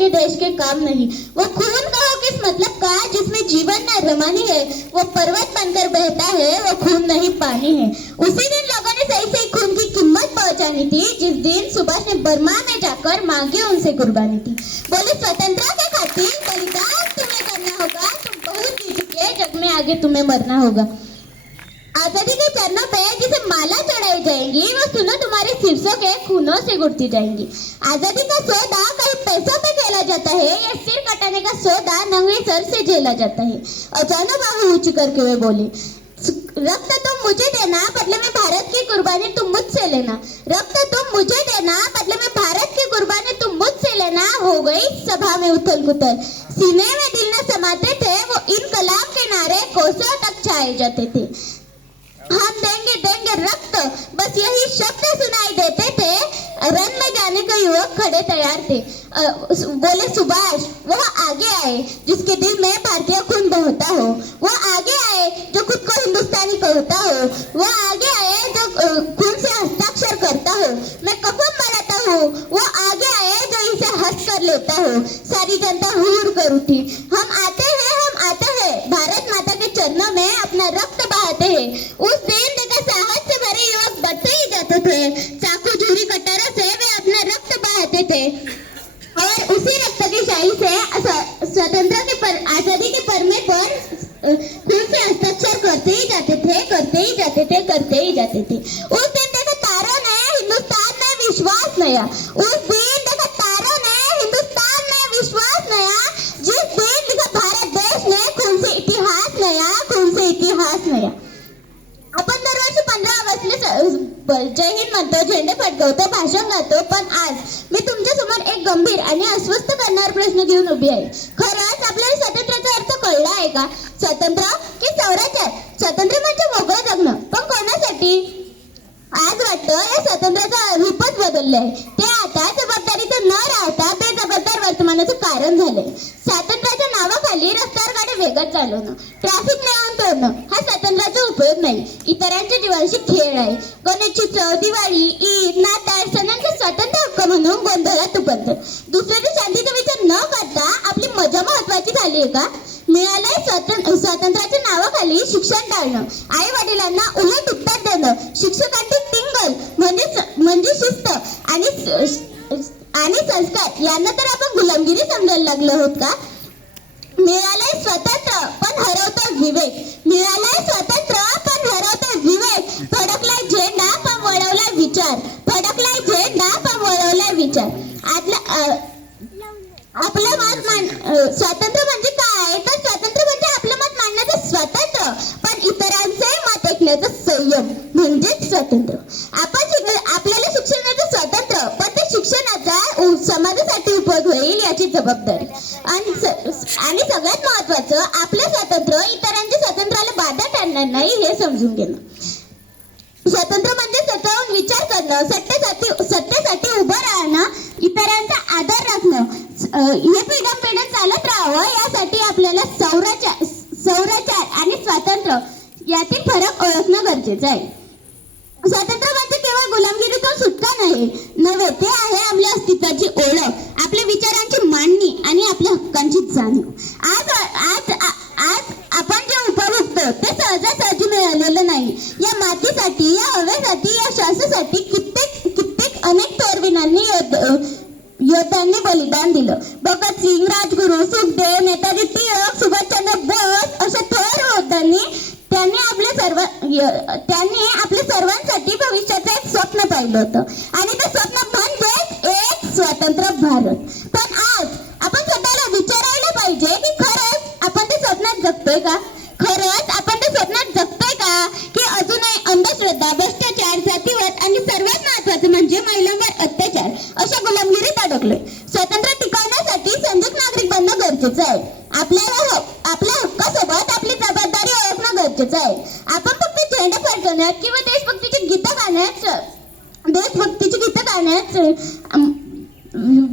के देश के काम नहीं। वो खून कहो किस मतलब का जिसमें जीवन न रमानी है? वो पर्वत बनकर बहता है, वो खून नहीं पानी है। उसी दिन लोगों ने सही सही खून की कीमत पहुंचानी थी। जिस दिन सुभाष ने बर्मा में जाकर मांगी, उनसे कुर्बानी थी। बोले, स्वतंत्रता के खातिर बलिदान तुम्हें करना होगा, तुम बहुत जी चुके जग में आगे तुम्हें मरना होगा। आज़ादी के चरणों पे जिसे माला चढ़ाई जाएँगी, वो सुनो, तुम्हारे शीर्षों के खूनों से गुड़ती जाएँगी। आज़ादी का सौदा कहीं पैसों पे खेला जाता है या सिर कटाने का सर से झेला जाता है। अचानक बाहू ऊँची करके वे बोले, रक्त तुम मुझे देना, बदले में भारत की कुर्बानी तुम मुझसे लेना। रक्त तुम मुझे देना, बदले में भारत की कुर्बानी तुम मुझसे लेना। हो गई सभा में उथल पुथल। सीने में दिल न समाते थे, वो इन कलाम के नारे कोसों तक छाए जाते थे। हम देंगे देंगे रक्त। बस यही शब्द सुनाई देते थे। रन में जाने को युवक खड़े तैयार थे। बोले, सुभाष आए जिसके दिल में भारतीय खून बहता हो वो आगे आए जो खुद को हिंदुस्तानी कहता हो वो आगे आए जो खून से हस्ताक्षर करता हो, मैं कफम बनाता हूँ वो आगे आए जो इसे हंस कर लेता हो, सारी जनता हूर कर उठी। हम आते हैं, हम आते हैं, भारत माता के चरणों में अपना रक्त बहाते हैं, उस दिन अ, खून से हस्ताक्षर करते ही जाते थे करते ही जाते थे करते ही जाते थे उस दिन देखा तारों ने हिंदुस्तान में विश्वास नया उस दिन देखा तारों ने हिंदुस्तान में विश्वास नया जिस दिन देखा भारत देश ने खून से इतिहास नया खून से इतिहास नया आपण दरवर्षी पंधरा ऑगस्टला जय हिंद म्हणतो झेंडे फडकवतो भाषण गातो पण आज मी तुमच्यासमोर एक गंभीर आणि अस्वस्थ करणारा प्रश्न घेऊन उभी आहे. खरंच आपल्याला स्वातंत्र्याचा अर्थ कळला आहे का? स्वतंत्र की स्वराज्य? स्वातंत्र्य म्हणजे मोकळं जगणं पण कोणासाठी? आज वाटतं या स्वातंत्र्याचं रूपच बदललंय ते आता जबाबदारीचं न राहता बेजबाबदार वर्तमानाचं कारण झालंय. स्वातंत्र्याच्या नावाखाली रस्त्यावर गाडी वेगत चालवणं ट्रॅफिक नियम तोडणं हा स्वातंत्र्याचा उपयोग नाही. इतरांच्या जीवांशी खेळ आहे. गणेश उत्सव दिवाळी ईद नाताळ सणांचा स्वातंत्र्य हक्क म्हणून गोंधळात रूपांतर दुसऱ्याच्या शांतीचा विचार न करता आपली मजा महत्वाची झाली आहे का? मिळालंय स्वतंत्र स्वातंत्र्याच्या नावाखाली शिक्षण टाळणं. आई वडिलांना उलट उत्तर देणं. शिक्षकांची टिंगल म्हणजे म्हणजे शिस्त आणि आणि संस्कार. यांना तर आपण गुलामगिरी समजायला लागलो आहोत का? मिळालंय स्वतंत्र पण हरवतो विवेक. मिळालंय स्वतंत्र पण हरवतो विवेक. फडकलाय झेंडा पण वळवलाय विचार. फडकलाय झेंडा पण वळवलाय विचार. आपला आपलं मत मान स्वातंत्र्य म्हणजे काय तर स्वातंत्र्य म्हणजे आपलं मत मांडण्याचं स्वातंत्र्य पण इतरांचे शिकण्याचा संयम म्हणजेच स्वातंत्र्य. आपण शिक- आपल्याला शिक्षणाचं स्वातंत्र्य पण ते शिक्षणाचा समाजासाठी उपयोग होईल याची जबाबदारी. आणि आणि सगळ्यात महत्वाचं आपलं स्वातंत्र्य इतरांच्या स्वातंत्र्याला बाधा ठरणार नाही हे समजून घेणं. स्वातंत्र्य म्हणजे स्वतःहून विचार करणं सत्तेसाठी सत्तेसाठी उभं राहणं इतरांचा आदर राखणं. हे पिढ्या पिढ्या चालत राहावं यासाठी आपल्याला सौराचार यातील फरक ओळखणं गरजेचं आहे. स्वातंत्र्य म्हणजे केवळ गुलामगिरीतून सुटका नाही नव्हे ते आहे आपल्या अस्तित्वाची ओळख आपल्या विचारांची मांडणी आणि आपल्या हक्कांची जाणीव. आज आज आज आपण जे उपभोगतो ते सहजासहजी मिळालेलं नाही. या मातीसाठी या हवेसाठी या श्वासासाठी कित्येक कित्येक अनेक थोरविनांनी योद्ध- योद्ध्यांनी बलिदान दिलं. भगत सिंग राजगुरू सुखदेव नेताजी टिळक सुभाषचंद्र बोस अशा थोर योद्ध्यांनी त्यांनी आपल्या सर्व त्यांनी आपल्या सर्वांसाठी भविष्याचं एक स्वप्न पाहिलं होतं. आणि ते स्वप्न म्हणजे एक स्वतंत्र भारत. पण आज आपण स्वतःला विचारायला पाहिजे की खरंच आपण ते स्वप्नात जगतोय का? खरंच आपण ते स्वप्नात जगतोय का? की अजूनही अंधश्रद्धा भ्रष्टाचार जातीवर आणि सर्वात महत्वाचं म्हणजे महिलांवर अत्याचार अशा गुलामगिरीत अडकलोय स्वातंत्र्य टिकवण्यासाठी संजक नागरिक बनणं गरजेचं आहे. झेंडा किंवा देशभक्तीची गीतं गाण्यात देशभक्तीची गीतं गाण्यात अम,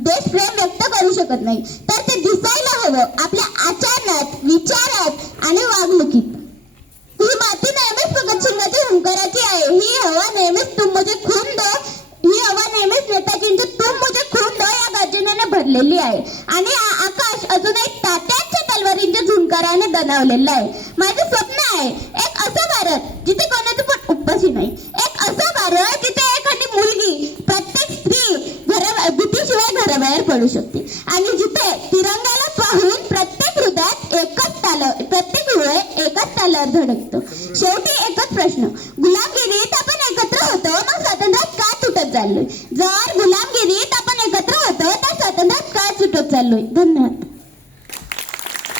देशप्रेम व्यक्त करू शकत नाही. तर ते दिसायला हवं. आपल्या आचरणात विचारात आणि वागणुकीत. ही माती नेहमीच भगतसिंगाची हुंकाराची आहे. ही हवा नेहमीच तुम मुझे खून दो ही हवा नेहमीच नेताजींचे तुम मुझे खून दो या गर्जनेने भरलेली आहे. आणि आकाश अजूनही तात्याच्या तलवारींच्या झुंकाराने दणावलेलं आहे. माझं स्वप्न आहे एक असं भारत जिथे कोणाचं पण उपाशी नाही एक असं भारत जिथे एखादी मुलगी प्रत्येक स्त्री घरा भीतीशिवाय पडू शकते. आणि जिथे तिरंगाला पाहून प्रत्येक हृदयात एकच ताल प्रत्येक हृदय एकच तालावर धडकतो. शेवटी एकच प्रश्न. गुलामगिरीत आपण एकत्र होतो मग स्वातंत्र्यात का तुटत चाललोय? जर गुलामगिरीत आपण एकत्र होतो तर स्वातंत्र्यात का तुटत चाललोय? धन्यवाद.